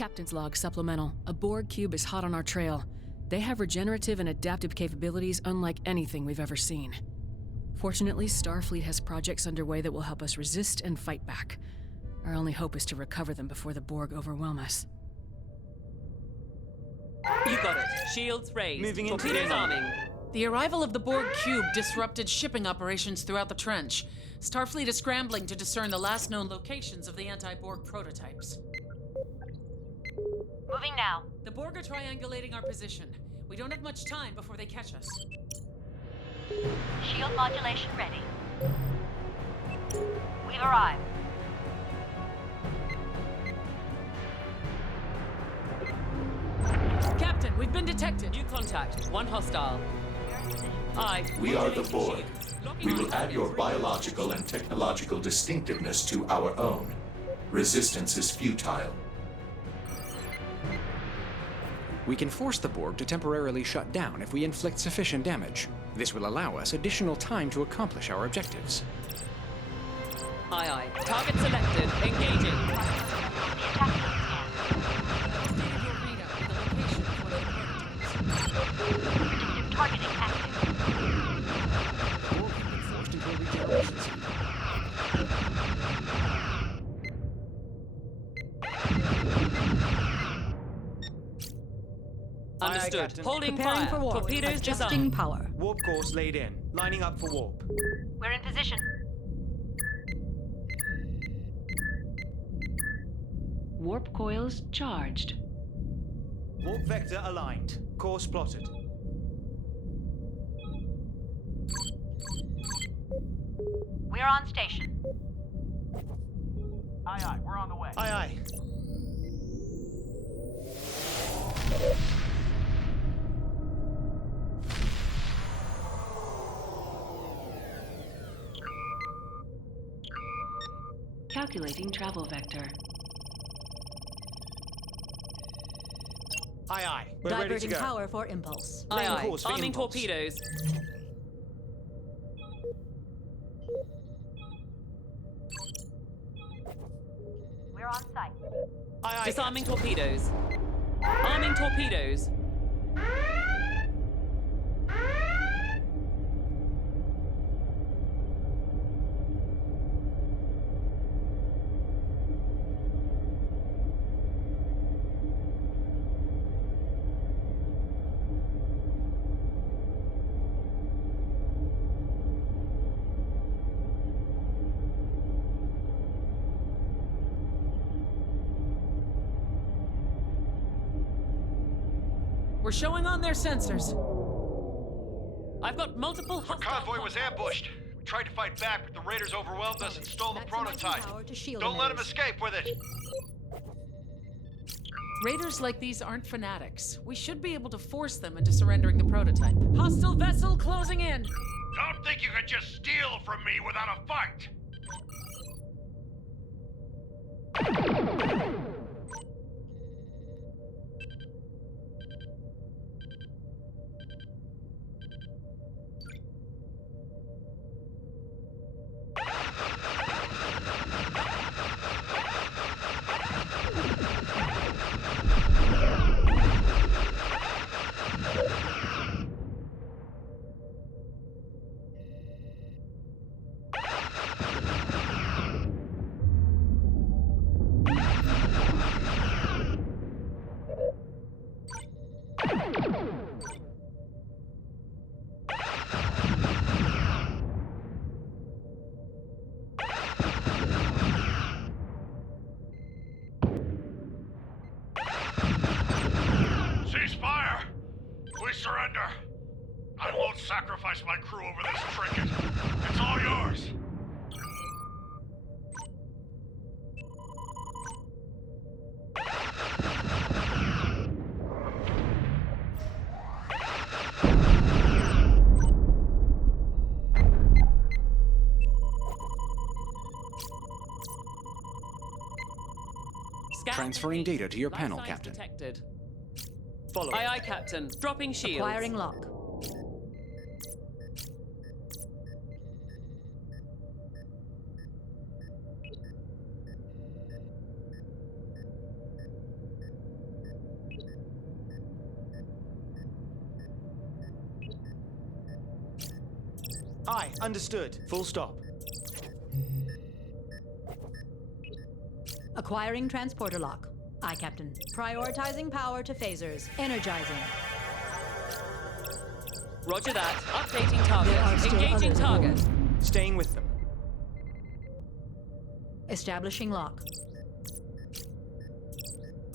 Captain's log supplemental. A Borg cube is hot on our trail. They have regenerative and adaptive capabilities unlike anything we've ever seen. Fortunately, Starfleet has projects underway that will help us resist and fight back. Our only hope is to recover them before the Borg overwhelm us. You got it. Shields raised. Moving into Torpedoes the arming. The arrival of the Borg cube disrupted shipping operations throughout the trench. Starfleet is scrambling to discern the last known locations of the anti-Borg prototypes. Moving now. The Borg are triangulating our position. We don't have much time before they catch us. Shield modulation ready. We've arrived. Captain, we've been detected. New contact. One hostile. Aye. We are the Borg. We will add your biological and technological distinctiveness to our own. Resistance is futile. We can force the Borg to temporarily shut down if we inflict sufficient damage. This will allow us additional time to accomplish our objectives. Aye, aye. Target selected. Engaging. Predictive targeting active. Borg have been forced into a regeneration cycle. Understood. Captain. Holding Preparing fire. for warp. Torpedoes Adjusting designed. power. Warp course laid in. Lining up for warp. We're in position. Warp coils charged. Warp vector aligned. Course plotted. We're on station. Aye, aye, we're on the way. Aye, aye. Calculating travel vector. Aye, aye. We're ready to Diverting go. power for impulse. Aye, Laying aye. course for Arming impulse. torpedoes. We're on site. Aye, aye. Disarming torpedoes. Arming torpedoes. We're showing on their sensors. I've got multiple Our hostile convoy was contacts. ambushed. We tried to fight back, but the raiders overwhelmed us and stole the Maximizing prototype. power to shield Don't let them emitters. escape with it. Raiders like these aren't fanatics. We should be able to force them into surrendering the prototype. Hostile vessel closing in. Don't think you can just steal from me without a fight. Ceasefire! We surrender. I won't sacrifice my crew over this trinket. It's all yours. Scan Transferring data to your Life panel, signs Captain. Detected. Follow. Aye, aye, Captain. Dropping shields. Acquiring lock. Aye, understood. Full stop. Acquiring transporter lock. Aye, Captain. Prioritizing power to phasers. Energizing. Roger that. Updating There are target. still Engaging others target. aboard. Staying with them. Establishing lock.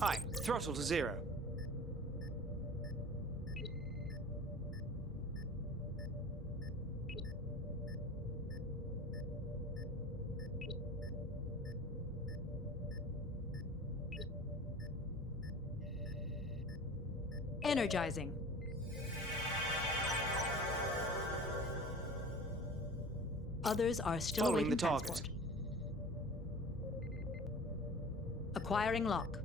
Aye, throttle to 0. Energizing. Others are still Following awaiting the target. transport. Acquiring lock.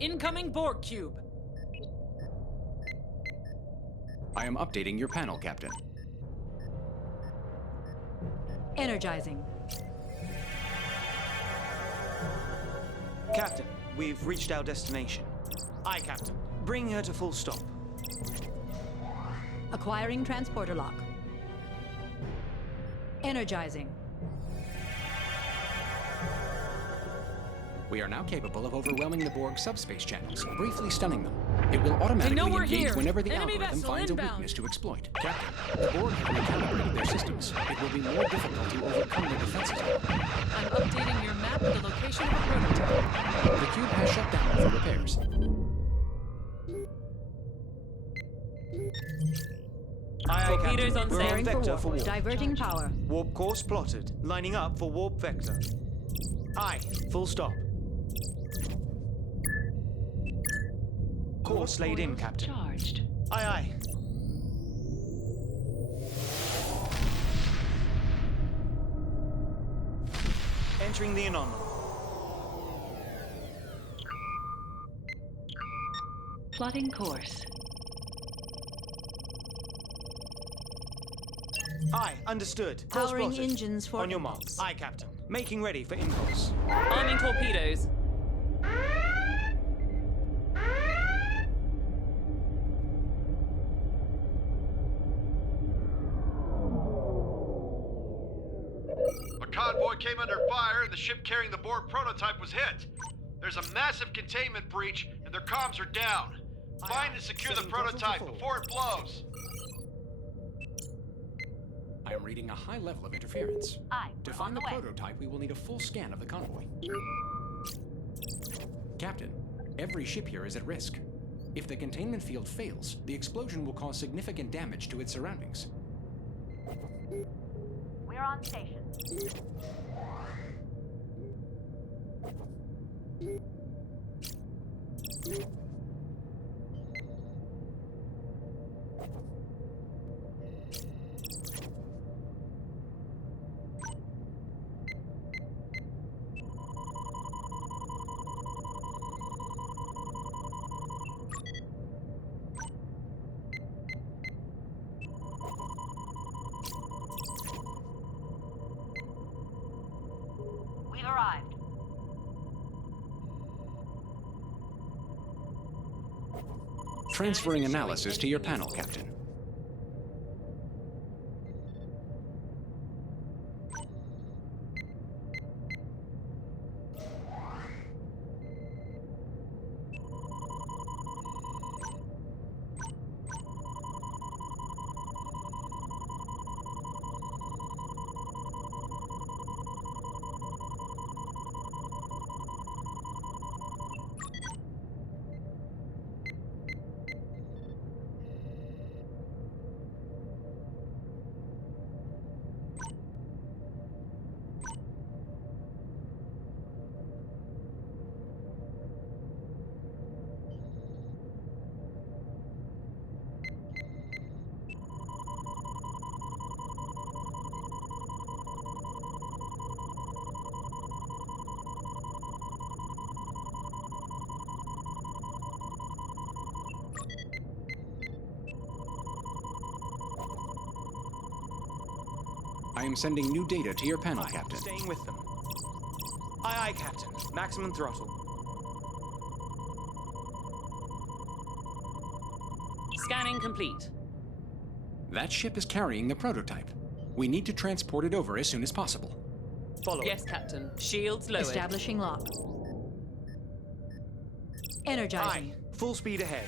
Incoming Borg cube. I am updating your panel, Captain. Energizing. Captain, we've reached our destination. Aye, Captain. Bring her to full stop. Acquiring transporter lock. Energizing. We are now capable of overwhelming the Borg subspace channels, briefly stunning them. It will automatically They know we're engage here. whenever the Enemy algorithm vessel finds inbound. a weakness to exploit. Captain, the Borg have recalibrated their systems. It will be more difficult to overcome their defenses now. I'm updating your map with the location of a prototype. The cube has shut down for repairs. Aye, Torpedoes Captain. on We're sail. Preparing vector for for warp. warp. Diverting power. Warp course plotted. Lining up for warp vector. Aye, full stop. Course laid in, Coils Captain. Charged. Aye, aye. Entering the anomaly. Plotting course. Aye, understood. Course Powering plotted. engines for On your impulse. marks. Aye, Captain. Making ready for impulse. Arming torpedoes. A convoy came under fire and the ship carrying the Borg prototype was hit. There's a massive containment breach and their comms are down. Find and secure the Setting throttle to prototype full. before it blows. I am reading a high level of interference. Aye, To we're on find the the way. prototype, we will need a full scan of the convoy. Captain, every ship here is at risk. If the containment field fails, the explosion will cause significant damage to its surroundings. We're on station. We've arrived. Transferring analysis to your panel, Captain. I am sending new data to your panel, Aye, Captain. staying with them. Aye, aye, Captain. Maximum throttle. Scanning complete. That ship is carrying the prototype. We need to transport it over as soon as possible. Follow. Yes, Captain. Shields lowered. Establishing lock. Energizing. Aye. Full speed ahead.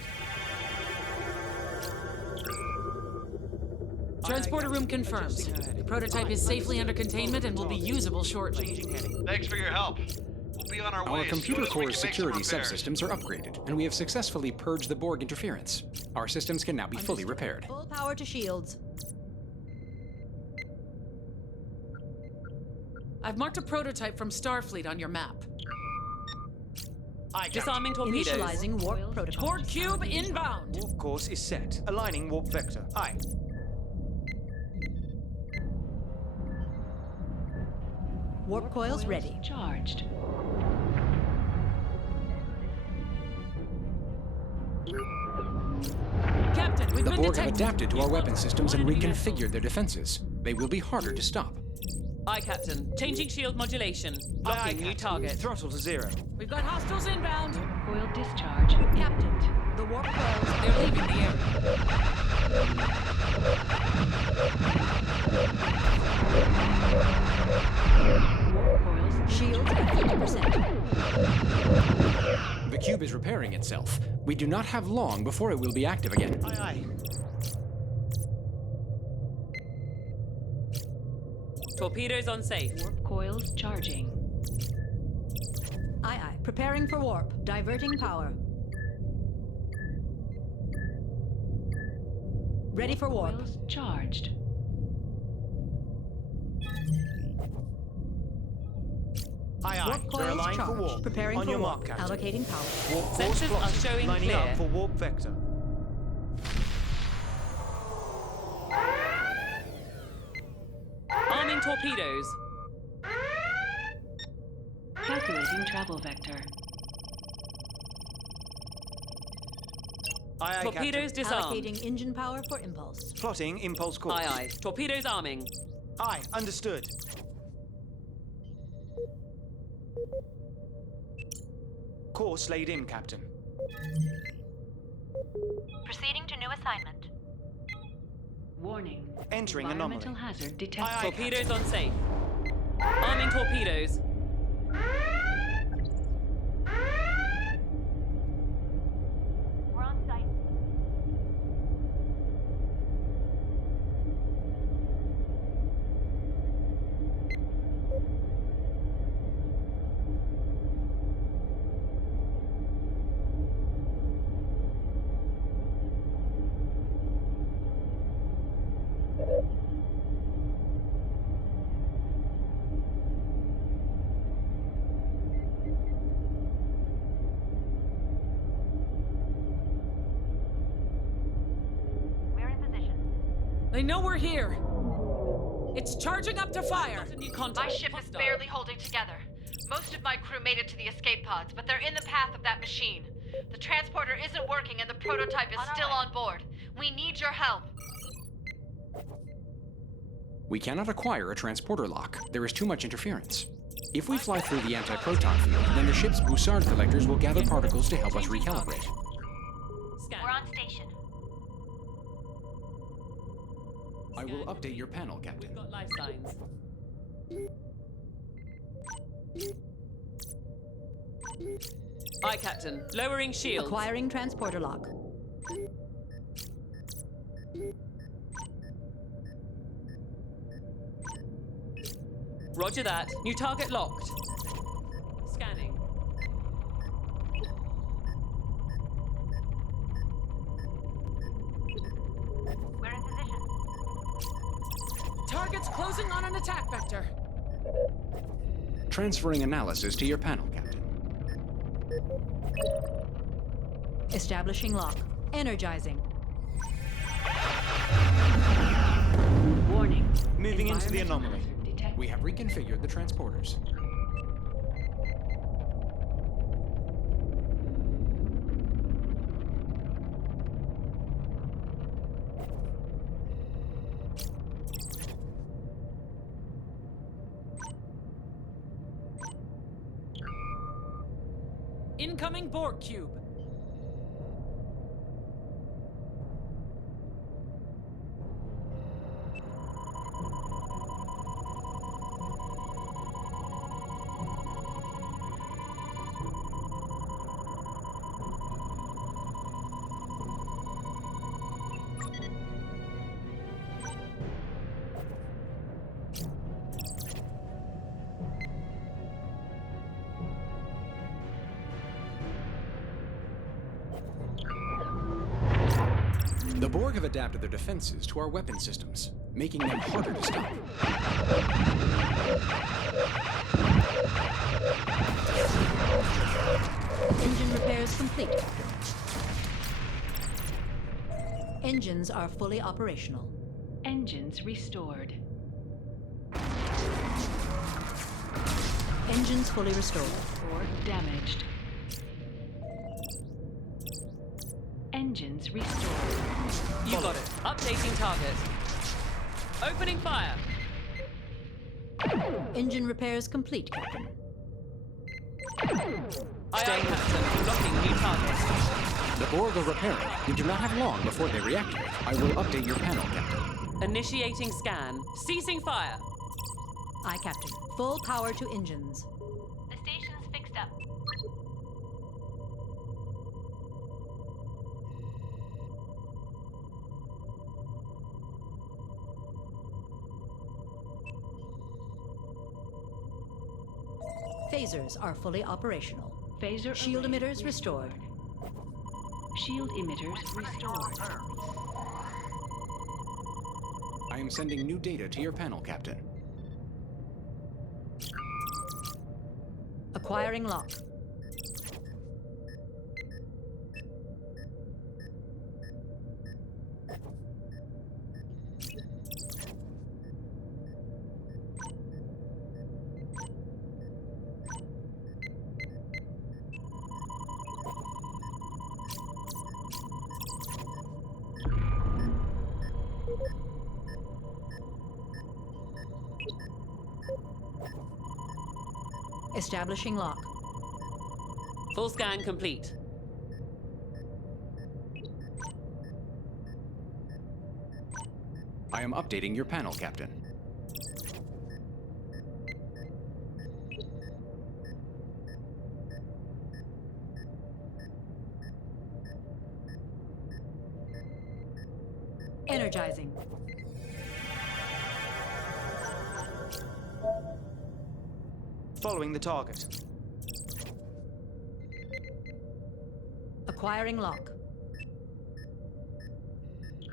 Transporter room confirmed. The prototype is safely under containment and will be usable shortly. Changing heading. Thanks for your help. We'll be on our way Our as soon computer as we core's can make some security repairs. subsystems are upgraded, and we have successfully purged the Borg interference. Our systems can now be fully repaired. Full power to shields. I've marked a prototype from Starfleet on your map. Aye, Captain. Disarming torpedoes. Initializing warp protocol. Borg cube inbound. Warp course is set. Aligning warp vector. Aye. Warp coils ready. Charged. Captain, we've The been Borg have detected. adapted to our weapon systems and reconfigured their defenses. They will be harder to stop. Aye, Captain. Changing shield modulation. Aye, aye, Locking new Captain. target. Throttle to 0. We've got hostiles inbound. Coil discharge. Captain, the warp coils. They're leaving the area. Warp coils. Shields at 50%. The cube is repairing itself. We do not have long before it will be active again. Aye, aye. Torpedoes on safe. Warp coils charging. Aye, aye. Preparing for warp. Diverting power. Ready for warp. Coils charged. Aye, aye. Warp We're coils aligned for charged. warp. Preparing On for your warp. mark, Captain. Allocating power. Warp course Sensors are plotted. showing Lining clear. up for warp vector. Arming torpedoes. Calculating travel vector. Aye, aye, Torpedoes Captain. disarmed. Allocating engine power for impulse. Plotting impulse course. Aye, aye. Torpedoes arming. Aye, understood. Course laid in, Captain. Proceeding to new assignment. Warning. Entering anomaly. Environmental hazard Aye, detected. aye. Torpedoes on safe. Arming torpedoes. We're on site. We're in position. They know we're here. It's charging up to fire. Got a new contact. My ship is Hostile. barely holding together. Most of my crew made it to the escape pods, but they're in the path of that machine. The transporter isn't working and the prototype is still on board. We need your help. We cannot acquire a transporter lock. There is too much interference. If we fly through the anti-proton field, then the ship's Bussard collectors will gather particles to help us recalibrate. Scan. We're on station. I will update your panel, Captain. Got life signs. Aye, Captain. Lowering shields. Acquiring transporter lock. Roger that. New target locked. Scanning. We're in position. Target's closing on an attack vector. Transferring analysis to your panel, Captain. Establishing lock. Energizing. Warning. Moving into the Environmental anomaly. hazard detected. We have reconfigured the transporters. Incoming Borg cube. The Borg have adapted their defenses to our weapon systems, making them harder to stop. Engine repairs complete, Captain. Engines are fully operational. Engines restored. Engines fully restored. Borg damaged. Engines restored. You got it. Updating target. Opening fire. Engine repairs complete, Captain. Aye, Captain. Locking new target. The Borg are repairing. We do not have long before they reactivate. I will update your panel, Captain. Initiating scan. Ceasing fire. Aye, Captain. Full power to engines. The station's fixed up. Phasers are fully operational. Phaser Shield array emitters restored. Shield emitters restored. I am sending new data to your panel, Captain. Acquiring lock. Establishing lock. Full scan complete. I am updating your panel, Captain. Energizing. Following the target. Acquiring lock.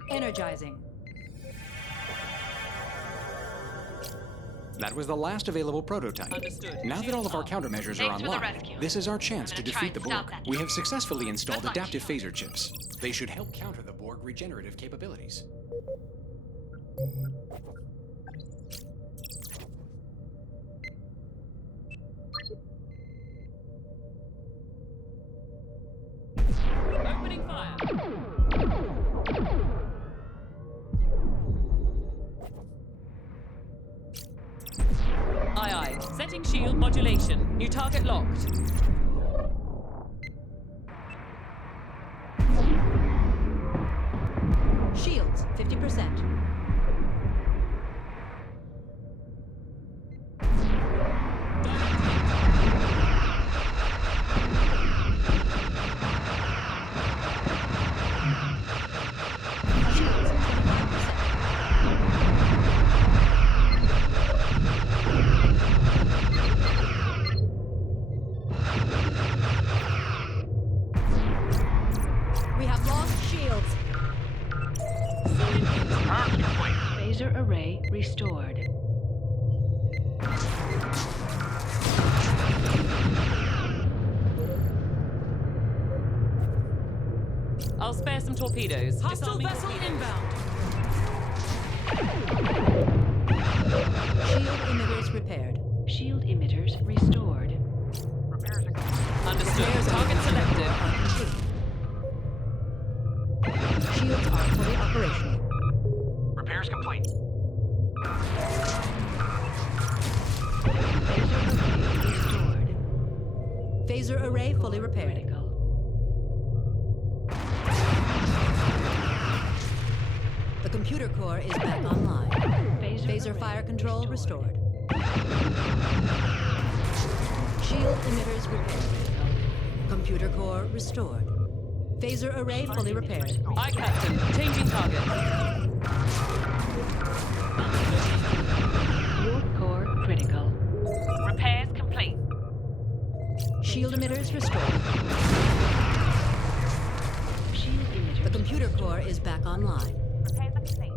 Energizing. That was the last available prototype. Understood. Now that all of our countermeasures are Thanks for the online, rescue. this is our chance I'm to gonna try defeat the and stop Borg. that. We have successfully installed Good luck. adaptive phaser chips. They should help counter the Borg regenerative capabilities. Opening fire. Aye, aye. Setting shield modulation. New target locked. Shields, 50%. Shields, 25%. We have lost shields. Phaser array restored. I'll spare some torpedoes. Hostile Disarming vessel torpedoes. inbound. Shield emitters repaired. Shield emitters restored. Understood. Target selected. Are complete. Shields are fully operational. Repairs complete. Phaser array restored. Phaser array fully repaired. Critical. The computer core is back online. Phaser fire control restored. Shield emitters repaired. Computer core restored. Phaser array fully repaired. Aye, Captain. Changing target. Warp core critical. Repairs complete. Shield emitters restored. Shield emitters. The computer core is back online. Repairs are complete.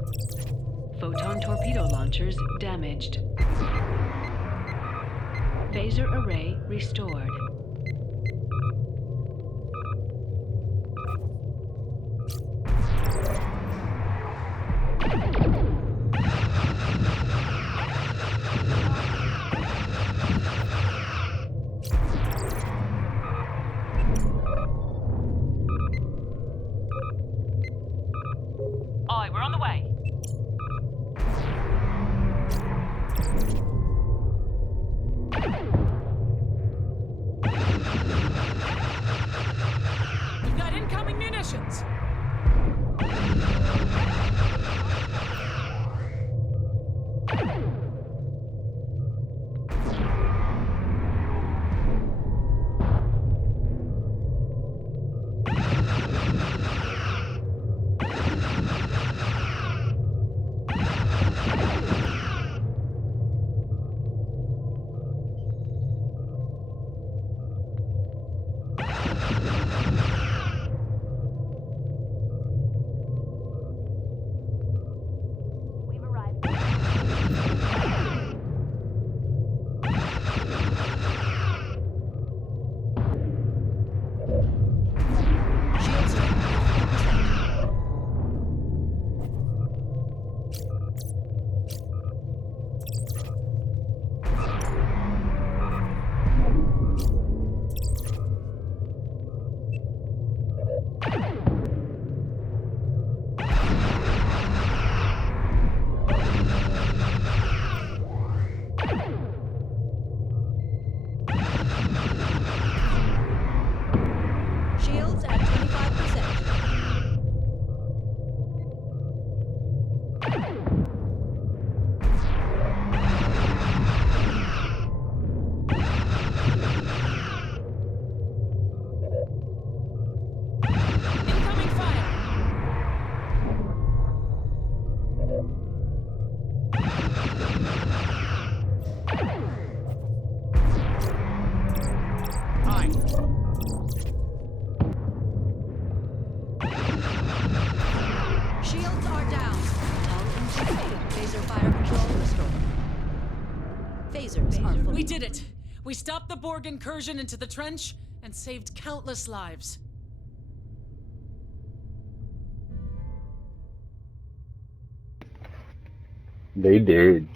Photon torpedo launchers damaged. Phaser array restored. Aye, we're on the way. We've got incoming munitions. We've arrived. Shield strength 50%. Shields at 25%. Incoming fire. Aye. Shields are down. All engine phaser fire control restored. Phasers are fully. We did it! We stopped the Borg incursion into the trench and saved countless lives. They did.